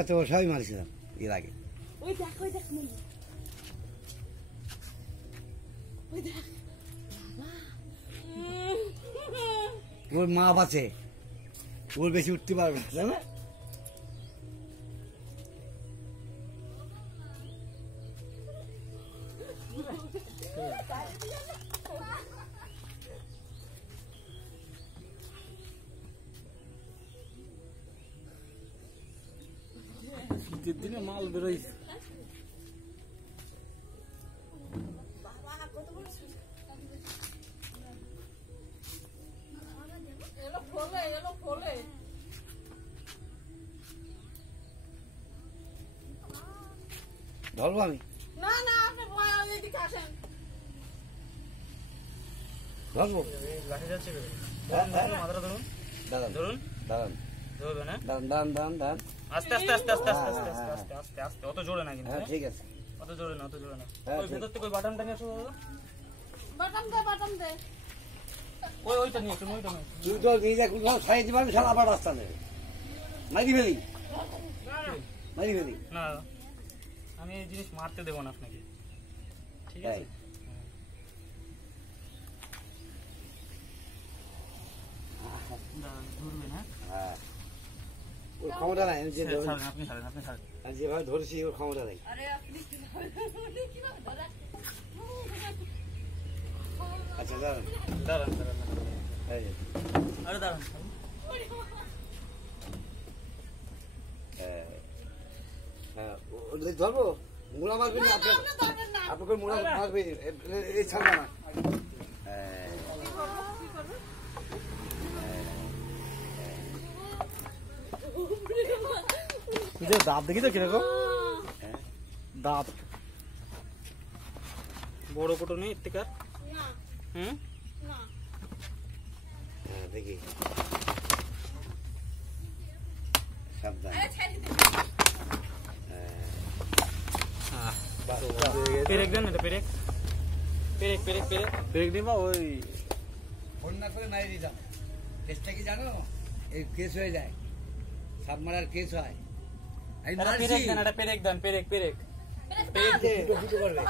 এত সবাই মারছিলাম এর আগে। ওর মা আছে, ওর বেশি উঠতে পারবে না, জানো? দিনে মাল বেরোইছে। ধরবো আমি? না না, আপনি এদিকে আসেন। ধরবো? লাঠি যাচ্ছে, মাথাটা ধরুন, দাঁড়ান ধরুন, দাঁড়ান ধরবে না? দাঁড়ান দাঁড়ান দাঁড়ান দাঁড়ান। আস্তে আস্তে আস্তে আস্তে আস্তে আস্তে আস্তে আস্তে আস্তে, অত জোরে না কিন্তু। হ্যাঁ ঠিক আছে। অত জোরে না, অত জোরে না। হ্যাঁ, ওই ভেতর থেকে ওই বাটনটা নিয়ে আসো দাদা। বাটাম দে। ওইটা নিয়ে আসুন, ওইটা নিয়ে আসুন। তুই তো নিজে কোথাও ছাড়িয়ে দিবি, আমি সারা আবার রাস্তা নেবে মারি ফেলি, মারি ফেলি। না আমি এই জিনিস মারতে দেবো না আপনাকে, ঠিক আছে? ধরবে না? হ্যাঁ, ওর ক্ষমতা নাই। আপনি ছাড়েন, আপনি ছাড়েন। যেভাবে ধরেছি ওর ক্ষমতা নাই। আচ্ছা দাঁড়ান দাঁড়ান দাঁড়ান, এই যে, আরে দাঁড়ান। হ্যাঁ ধরবো, মুড়া মারবেন না আপনাকে, মুড়া মারবে এই ছাড়বে না। দাঁত দেখি তো কিরকম দাঁত, বড় কোটো নেই এর হুম দেখি সাবধান। পেরেক দেন, এটা পেরেক, পেরেক পেরেক পেরেক পেরেক দিবা। ওই ফোন না করে মারি দিতাম। কেসটা কি জানো? এই কেস হয়ে যায়, সাপ মারার কেস হয়। পেরেক দেন, এটা পেরেক দেন, পেরেক পেরেক পেরেক ফুটো করবে।